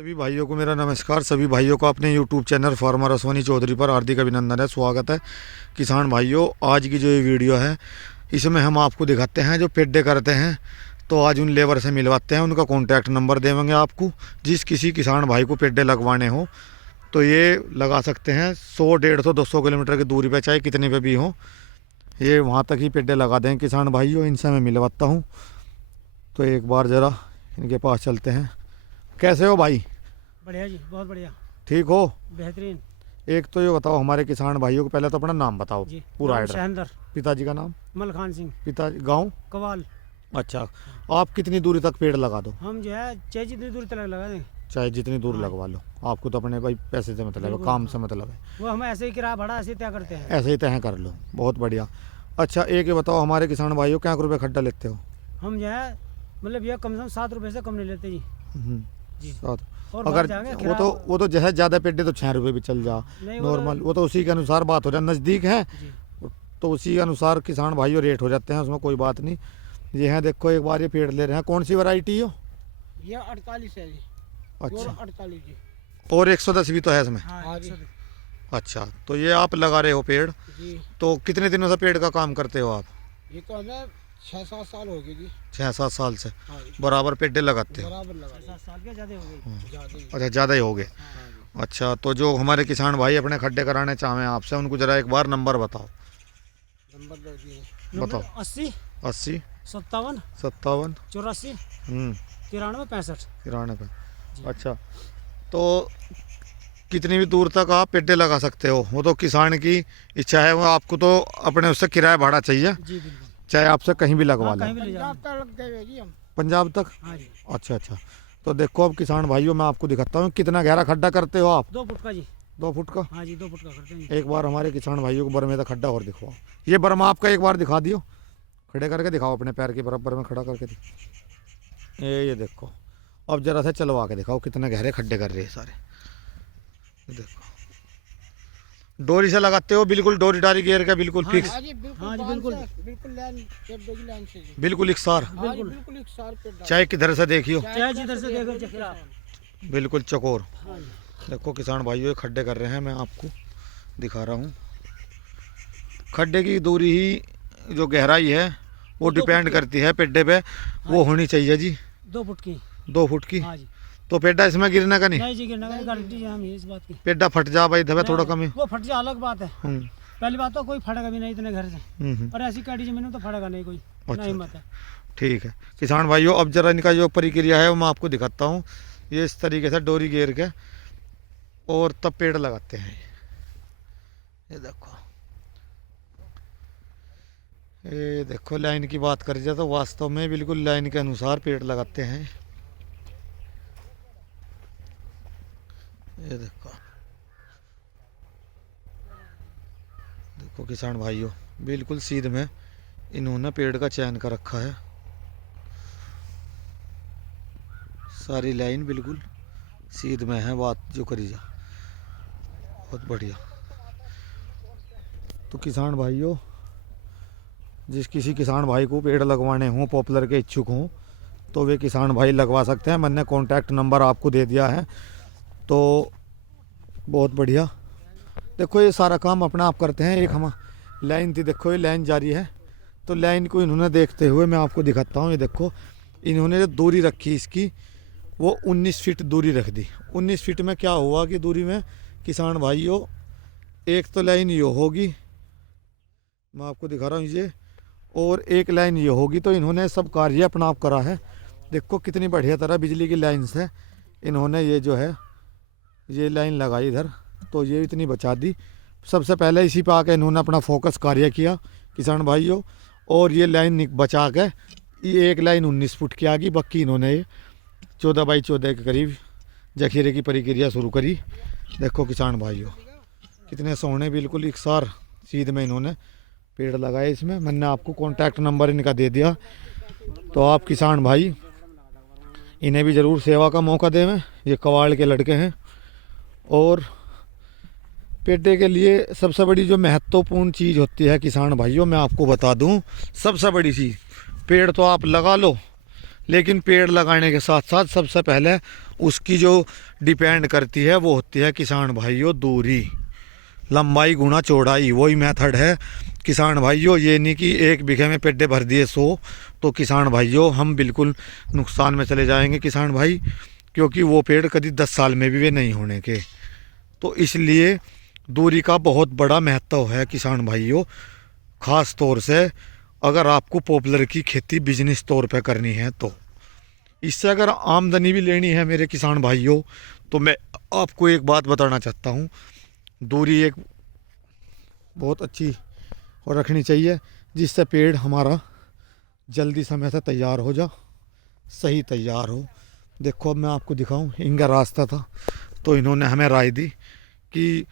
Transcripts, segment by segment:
सभी भाइयों को मेरा नमस्कार। सभी भाइयों को अपने YouTube channel farmer Ashwani Chaudhary पर हार्दिक अभिनंदन है, स्वागत है। किसान भाइयों, आज की जो ये वीडियो है इसमें हम आपको दिखाते हैं जो पेड्डे करते हैं। तो आज उन लेबर से मिलवाते हैं, उनका कॉन्टैक्ट नंबर देंगे आपको। जिस किसी किसान भाई को पेड्डे लगवाने हो तो ये लगा सकते हैं 100, 150, 200 किलोमीटर की दूरी पर, चाहे कितने पे भी हो, ये वहाँ तक ही पेड्डे लगा दें किसान भाइयों। इनसे मैं मिलवाता हूँ। तो एक बार ज़रा इनके पास चलते हैं। कैसे हो भाई? बढ़िया जी, बहुत बढ़िया। ठीक हो? बेहतरीन। एक तो ये बताओ हमारे किसान भाइयों को, पहले तो अपना नाम बताओ जी। पूरा नाम एड्रेस। शहंदर। पिताजी का नाम? मलखान सिंह। पिताजी गांव? कवाल। अच्छा, आप कितनी दूरी तक पेड़ लगा दो? हम जो है चाहे जितनी दूर तक लगा दें। चाहे जितनी दूर हाँ। लगवा लो, आपको तो अपने भाई पैसे से मतलब है, बिल्कुल, काम हाँ। से मतलब है। वो हम ऐसे ही किराया भाड़ा ऐसे ही तय करते हैं। ऐसे ही तय कर लो, बहुत बढ़िया। अच्छा, एक ये बताओ हमारे किसान भाइयों क्या रुपये खड्डा लेते हो? हम जो है मतलब यह कम से कम 7 रुपये से कम नहीं लेते जी। जी। सात। और अगर बाहर जाएंगे वो तो जैसे ज़्यादा पेड्डे तो 6 रुपये भी चल जा, नहीं, नॉर्मल वो तो उसी के अनुसार बात हो जाए। नज़दीक है जी। तो उसी के अनुसार किसान भाइयों रेट हो जाते हैं, उसमें कोई बात नहीं। ये हैं, देखो एक बार ये पेड़ ले रहे हैं। कौन सी वैरायटी हो? ये 48 है जी। अच्छा, 48 जी। और 110 भी तो है इसमें? हाँ जी। अच्छा, तो ये आप लगा रहे हो पेड़, जी। तो कितने दिनों से पेड़ का काम करते हो आप? ये तो हमें 6-7 साल हो गए जी। 6-7 साल से हाँ जी। बराबर पेड़ लगाते हो? बराबर लगा 7 साल के ज़्यादा हो गए। अच्छा, ज़्यादा ही हो गए। अच्छा, तो जो हमारे किसान भाई अपने खड्डे कराने चाहें आपसे, उनको जरा एक बार नंबर बताओ। नंबर दो जी। बताओ। 80 80 57 57 84 93 65। पे। अच्छा, तो कितनी भी दूर तक आप पेड्डे लगा सकते हो, वो तो किसान की इच्छा है। वो आपको तो अपने उससे किराया भाड़ा चाहिए, जी बिल्कुल। चाहे आपसे कहीं भी लगवा हाँ, लो। कहीं भी ले जाओ। पंजाब तक? हाँ जी। अच्छा अच्छा। तो देखो अब किसान भाइयों, मैं आपको दिखाता हूँ कितना गहरा खड्डा करते हो आप। 2 फुट का जी। 2 फुट का? हाँ जी, 2 फुट का करते हैं। एक बार हमारे किसान भाइयों को बर्मे का खड्डा और दिखवाओ। ये बर्मा आपका एक बार दिखा दियो, खड़े करके दिखाओ, अपने पैर के बराबर में खड़ा करके दिखाओ। ये देखो, अब जरा सा चलवा के दिखाओ कितने गहरे खड्डे कर रहे हैं सारे। ये देखो, डोरी से लगाते हो? बिल्कुल डोरी डारी घेर के बिल्कुल हाँ फिक्स? जी, बिल्कुल। हाँ जी, बिल्कुल बिल्कुल लाइन से जी। बिल्कुल इकसार? बिल्कुल बिल्कुल एक सार पे डाल। चाहे किधर से देखियो, चाहे जिधर से देखो चकरा। बिल्कुल चकोर। हाँ जी। देखो किसान भाइयों, ये खड्डे कर रहे हैं, मैं आपको दिखा रहा हूँ। खड्डे की दूरी ही जो गहराई है वो 2 डिपेंड फुट करती है पेड्डे पे, वो होनी चाहिए जी 2 फुट की। 2 फुट की। हाँ जी। तो पेड्डा इसमें गिरने का नहीं? नहीं जी, गिरना नहीं, गारंटी है हम इस बात की। पेड्डा फट जा भाई धबे थोड़ा कम ही। वो फट जा अलग बात है। हम्म, पहली बात तो कोई फटेगा भी नहीं इतने घर से। हम्म। और ऐसी काटी जमीन में तो फटेगा नहीं कोई। अच्छा, ना हिम्मत है। ठीक है किसान भाइयों, अब जरा इनका जो प्रक्रिया है वो मैं आपको दिखाता हूँ। ये इस तरीके से डोरी घेर के और तब पेड़ लगाते हैं। ये देखो, ये देखो, लाइन की बात करी जाए तो वास्तव में बिल्कुल लाइन के अनुसार पेड़ लगाते हैं। ये देखो, देखो किसान भाइयों, बिल्कुल सीध में इन्होंने पेड़ का चयन कर रखा है। सारी लाइन बिल्कुल सीध में है, बात जो करी जा, बहुत बढ़िया। तो किसान भाइयों, जिस किसी किसान भाई को पेड़ लगवाने हों, पॉपुलर के इच्छुक हों, तो वे किसान भाई लगवा सकते हैं। मैंने कॉन्टैक्ट नंबर आपको दे दिया है, तो बहुत बढ़िया। देखो ये सारा काम अपना आप करते हैं। एक हम लाइन थी, देखो ये लाइन जारी है, तो लाइन को इन्होंने देखते हुए मैं आपको दिखाता हूँ। ये देखो, इन्होंने जो दूरी रखी इसकी, वो 19 फीट दूरी रख दी। 19 फीट में क्या हुआ कि दूरी में किसान भाइयों, एक तो लाइन ये होगी, मैं आपको दिखा रहा हूँ ये, और एक लाइन ये होगी। तो इन्होंने सब कार्य अपना आप करा है। देखो कितनी बढ़िया तरह बिजली की लाइन से इन्होंने ये जो है ये लाइन लगाई इधर, तो ये इतनी बचा दी। सबसे पहले इसी पे आके इन्होंने अपना फोकस कार्य किया किसान भाइयों, और ये लाइन बचा के ये एक लाइन 19 फुट की आ गई। बाकी इन्होंने ये 14 बाई 14 के करीब जखीरे की प्रक्रिया शुरू करी। देखो किसान भाइयों, कितने सोने बिल्कुल इकसार सीध में इन्होंने पेड़ लगाए। इसमें मैंने आपको कॉन्टैक्ट नंबर इनका दे दिया, तो आप किसान भाई इन्हें भी ज़रूर सेवा का मौका देवें। ये कवाड़ के लड़के हैं। और पेड्डे के लिए सबसे बड़ी जो महत्वपूर्ण चीज़ होती है किसान भाइयों, मैं आपको बता दूं, सबसे बड़ी चीज़, पेड़ तो आप लगा लो, लेकिन पेड़ लगाने के साथ साथ सबसे पहले उसकी जो डिपेंड करती है वो होती है किसान भाइयों दूरी, लंबाई गुना चौड़ाई, वही मेथड है किसान भाइयों। ये नहीं कि 1 बीघे में पेड्डे भर दिए 100, तो किसान भाइयों हम बिल्कुल नुकसान में चले जाएंगे किसान भाई, क्योंकि वो पेड़ कभी 10 साल में भी वे नहीं होने के। तो इसलिए दूरी का बहुत बड़ा महत्व है किसान भाइयों। ख़ास तौर से अगर आपको पॉपुलर की खेती बिजनेस तौर पे करनी है, तो इससे अगर आमदनी भी लेनी है मेरे किसान भाइयों, तो मैं आपको एक बात बताना चाहता हूँ। दूरी एक बहुत अच्छी और रखनी चाहिए, जिससे पेड़ हमारा जल्दी समय से तैयार हो जा, सही तैयार हो। देखो अब मैं आपको दिखाऊं, इनका रास्ता था तो इन्होंने हमें राय दी कि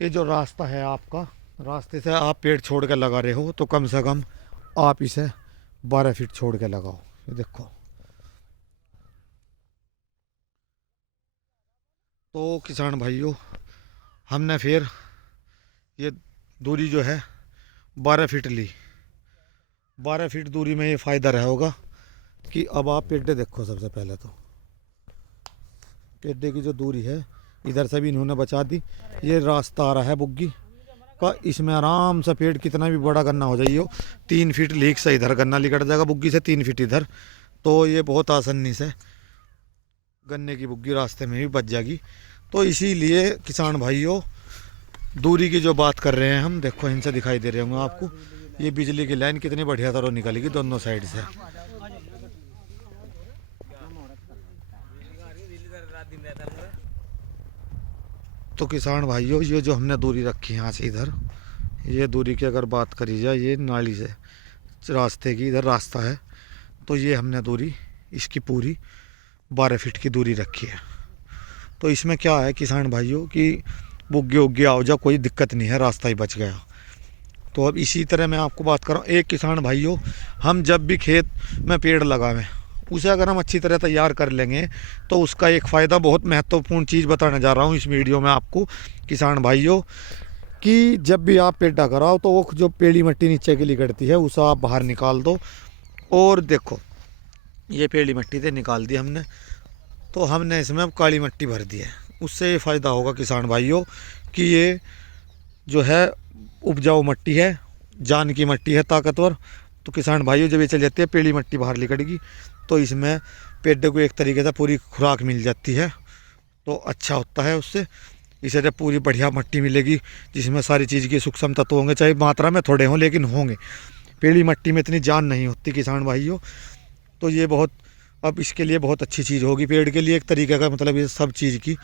ये जो रास्ता है आपका, रास्ते से आप पेड़ छोड़ के लगा रहे हो तो कम से कम आप इसे 12 फीट छोड़ के लगाओ। ये देखो, तो किसान भाइयों हमने फिर ये दूरी जो है 12 फीट ली। 12 फीट दूरी में ये फ़ायदा रहा होगा कि अब आप पेड्डे देखो। सबसे पहले तो पेड्डे की जो दूरी है इधर से भी इन्होंने बचा दी। ये रास्ता आ रहा है बुग्गी का, इसमें आराम से पेड़ कितना भी बड़ा गन्ना हो जाइए, 3 फीट लीक से इधर गन्ना लिकट जाएगा बुग्गी से, 3 फीट इधर, तो ये बहुत आसानी से गन्ने की बुग्गी रास्ते में भी बच जाएगी। तो इसीलिए किसान भाइयों दूरी की जो बात कर रहे हैं हम, देखो इनसे दिखाई दे रहे होंगे आपको, ये बिजली की लाइन कितनी बढ़िया तरह निकलेगी दोनों साइड से। तो किसान भाइयों ये जो हमने दूरी रखी है यहाँ से इधर, ये दूरी की अगर बात करी जाए, ये नाली से रास्ते की इधर रास्ता है, तो ये हमने दूरी इसकी पूरी 12 फीट की दूरी रखी है। तो इसमें क्या है किसान भाइयों कि बुग्गे उग्गे आओ जा कोई दिक्कत नहीं है, रास्ता ही बच गया। तो अब इसी तरह मैं आपको बात कर रहा हूँ, एक किसान भाइयों हम जब भी खेत में पेड़ लगावें, उसे अगर हम अच्छी तरह तैयार कर लेंगे तो उसका एक फ़ायदा, बहुत महत्वपूर्ण चीज़ बताने जा रहा हूँ इस वीडियो में आपको किसान भाइयों, कि जब भी आप पेड्डा कराओ तो वो जो पेड़ी मिट्टी नीचे की लिकड़ती है उसे आप बाहर निकाल दो। और देखो ये पेड़ी मिट्टी से निकाल दी हमने, तो हमने इसमें अब काली मिट्टी भर दी है। उससे ये फ़ायदा होगा किसान भाइयों कि ये जो है उपजाऊ मिट्टी है, जान की मिट्टी है, ताकतवर। तो किसान भाइयों जब ये चल जाती है पेड़ी मिट्टी बाहर निकलेगी, तो इसमें पेड़ को एक तरीके से पूरी खुराक मिल जाती है, तो अच्छा होता है उससे। इसे जब पूरी बढ़िया मिट्टी मिलेगी जिसमें सारी चीज़ के सूक्ष्म तत्व होंगे, चाहे मात्रा में थोड़े हों लेकिन होंगे, पेड़ी मिट्टी में इतनी जान नहीं होती किसान भाइयों। तो ये बहुत, अब इसके लिए बहुत अच्छी चीज़ होगी पेड़ के लिए, एक तरीके का मतलब ये सब चीज़ की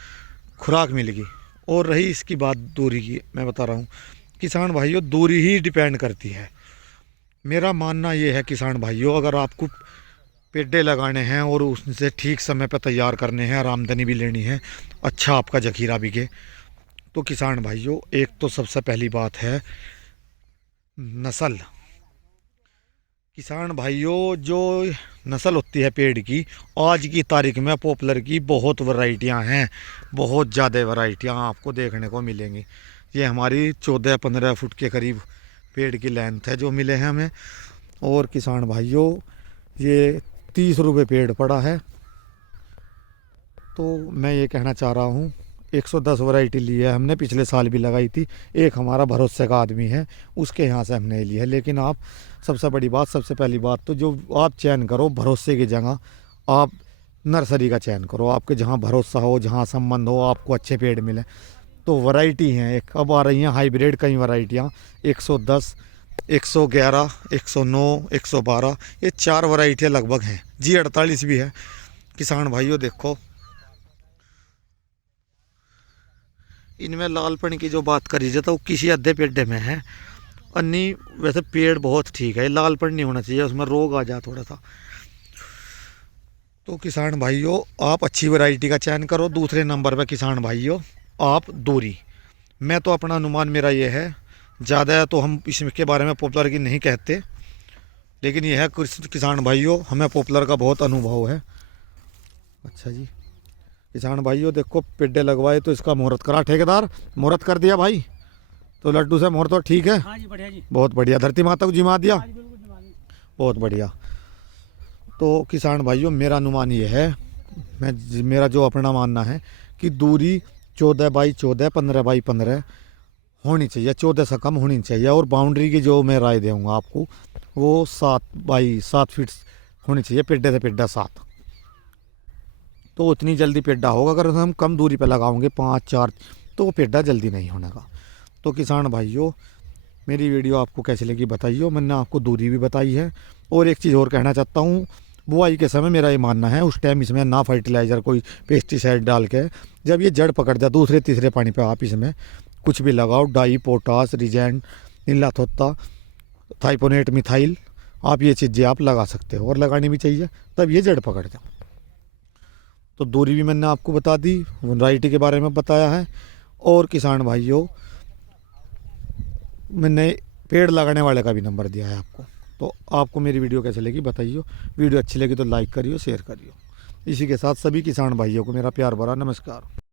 खुराक मिलेगी। और रही इसकी बात दूरी की, मैं बता रहा हूँ किसान भाइयों दूरी ही डिपेंड करती है। मेरा मानना ये है किसान भाइयों, अगर आपको पेड्डे लगाने हैं और उससे ठीक समय पर तैयार करने हैं और आमदनी भी लेनी है, अच्छा आपका जखीरा बिके, तो किसान भाइयों एक तो सबसे पहली बात है नस्ल। किसान भाइयों जो नस्ल होती है पेड़ की, आज की तारीख में पॉपुलर की बहुत वैरायटियां हैं, बहुत ज़्यादा वैरायटियां आपको देखने को मिलेंगी। ये हमारी 14-15 फुट के करीब पेड़ की लेंथ है जो मिले हैं हमें। और किसान भाइयों ये 30 रुपये पेड़ पड़ा है। तो मैं ये कहना चाह रहा हूँ 110 वैरायटी ली है हमने, पिछले साल भी लगाई थी। एक हमारा भरोसे का आदमी है उसके यहाँ से हमने ली है। लेकिन आप सबसे बड़ी बात, सबसे पहली बात तो जो आप चयन करो भरोसे की जगह, आप नर्सरी का चयन करो, आपके जहाँ भरोसा हो, जहाँ संबंध हो, आपको अच्छे पेड़ मिले। तो वैरायटी हैं एक, अब आ रही हैं हाइब्रिड कई वैरायटियाँ, 110, 111, 109, 112, ये 4 वैरायटियाँ लगभग हैं। G48 भी है किसान भाइयों। देखो इनमें लालपन की जो बात करी जाए तो किसी अद्धे पेड्डे में है, अन्नी वैसे पेड़ बहुत ठीक है, लालपन नहीं होना चाहिए, उसमें रोग आ जाए थोड़ा सा। तो किसान भाइयों आप अच्छी वैरायटी का चयन करो। दूसरे नंबर पर किसान भाइयों आप दूरी, मैं तो अपना अनुमान मेरा ये है, ज़्यादा तो हम इसके बारे में पॉपुलर की नहीं कहते, लेकिन यह है किसान भाइयों हमें पॉपुलर का बहुत अनुभव है। अच्छा जी किसान भाइयों देखो पेड्डे लगवाए तो इसका मुहूर्त करा ठेकेदार, मुहूर्त कर दिया भाई, तो लड्डू से मुहूर्त तो ठीक है। हाँ जी बढ़िया जी, बहुत बढ़िया, धरती माता को जिमा दिया, हाँ जी बिल्कुल जमा दी। बहुत बढ़िया। तो किसान भाइयों मेरा अनुमान ये है, मेरा जो अपना मानना है कि दूरी 14 बाई 14, 15 बाई 15 होनी चाहिए, 14 से कम होनी चाहिए। और बाउंड्री की जो मैं राय दूंगा आपको वो 7 बाई 7 फीट होनी चाहिए, पेड्डे से पेड्डा 7। तो उतनी जल्दी पेड्डा होगा। अगर हम कम दूरी पे लगाओगे 5-4 तो वो पेड्डा जल्दी नहीं होने का। तो किसान भाइयों मेरी वीडियो आपको कैसी लगी बताइए। मैंने आपको दूरी भी बताई है। और एक चीज़ और कहना चाहता हूँ, बुआई के समय मेरा ये मानना है उस टाइम इसमें ना फर्टिलाइज़र कोई पेस्टिसाइड डाल के, जब ये जड़ पकड़ जाए दूसरे तीसरे पानी पे आप इसमें कुछ भी लगाओ, डाई, पोटास, रिजेंट, नीला थोत्ता, थाइपोनेट, मिथाइल, आप ये चीज़ें आप लगा सकते हो और लगानी भी चाहिए, तब ये जड़ पकड़ जाए। तो दूरी भी मैंने आपको बता दी, वैरायटी के बारे में बताया है। और किसान भाइयों मैंने पेड़ लगाने वाले का भी नंबर दिया है आपको। तो आपको मेरी वीडियो कैसे लगी बताइए। वीडियो अच्छी लगी तो लाइक करियो, शेयर करियो। इसी के साथ सभी किसान भाइयों को मेरा प्यार भरा नमस्कार।